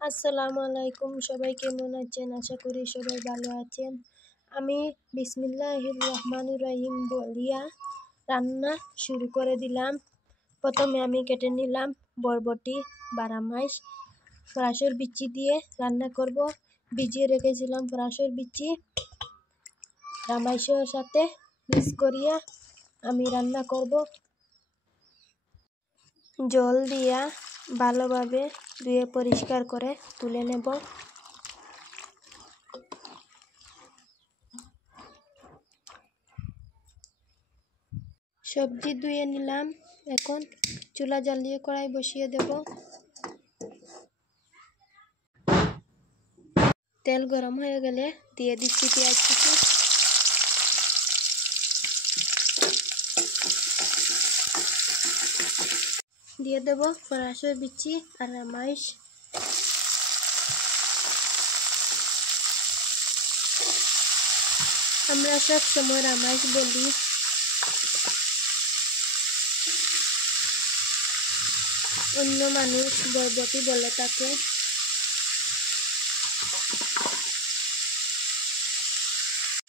আসসালামু আলাইকুম, সবাই কেমন আছেন? আশা করি সবাই ভালো আছেন। আমি বিসমিল্লাহির রহমানির রহিম বলিয়া রান্না শুরু করে দিলাম। প্রথমে আমি কেটে নিলাম বরবটি, বারামাইশ, ফ্রাঁসের বিচি দিয়ে রান্না করব। ভিজিয়ে রেখেছিলাম ফ্রাঁসের বিচি রামাইশের সাথে মিক্স করিয়া আমি রান্না করব। জল দিয়া ভালোভাবে ধুয়ে পরিষ্কার করে তুলে নেব। সবজি ধুয়ে নিলাম। এখন চুলা জ্বালিয়ে কড়াই বসিয়ে দেব। তেল গরম হয়ে গেলে দিয়ে দিচ্ছি পেঁয়াজ কুচি। দিয়ে দেব ফ্রাঁসের বিচি আর রামাইশ। আমরা সব সময় রামাইশ বলি। অন্য মানুষ বরবটি বলে থাকে।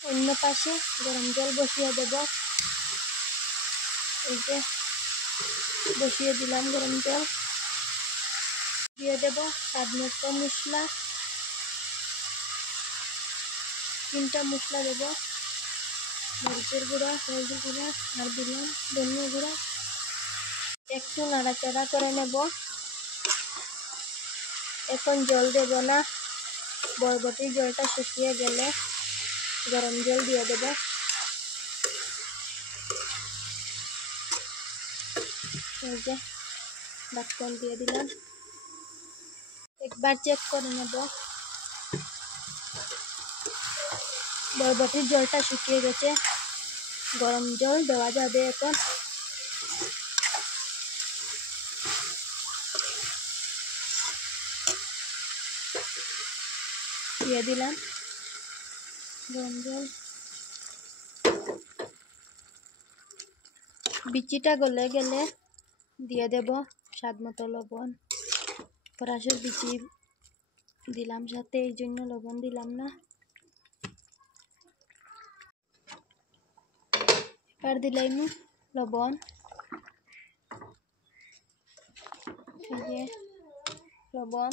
অন্য পাশে গরম জল বসিয়ে দেব। এই যে বসিয়ে দিলাম গরম জল। দিয়ে দেব স্বাদ মতো মশলা। 3টা মশলা দেব। মরিচের গুঁড়া, হলুদের গুঁড়া আর দিলাম ধনিয়া গুঁড়া। একটু নাড়াচাড়া করে নেব। এখন জল দেব না। বরবটির জলটা শুকিয়ে গেলে গরম জল দিয়ে দেব। এই যে ঢাকন দিয়ে দিলাম। একবার চেক করে নেব। বরবটির জলটা শুকিয়ে গেছে। গরম জল দেওয়া যাবে এখন। দিয়ে দিলাম গরম জল। বিচিটা গলে গেলে দিয়ে দেব স্বাদ মতো লবণ। ফ্রাঁসের বিচি দিলাম সাথে, এই জন্য লবণ দিলাম না। এবার দিলাম লবণ। এই যে লবণ।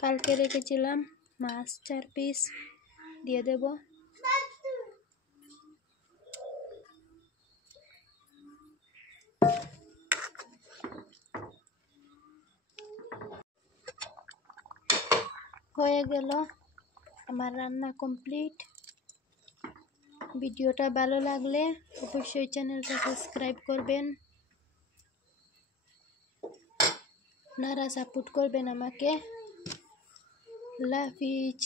কালকে রেখেছিলাম মাছ 4 পিস দিয়ে দেব। হয়ে গেল আমার রান্না কমপ্লিট। ভিডিওটা ভালো লাগলে অবশ্যই চ্যানেলটা সাবস্ক্রাইব করবেন। আপনারা সাপোর্ট করবেন আমাকে। আল্লাহ হাফিজ।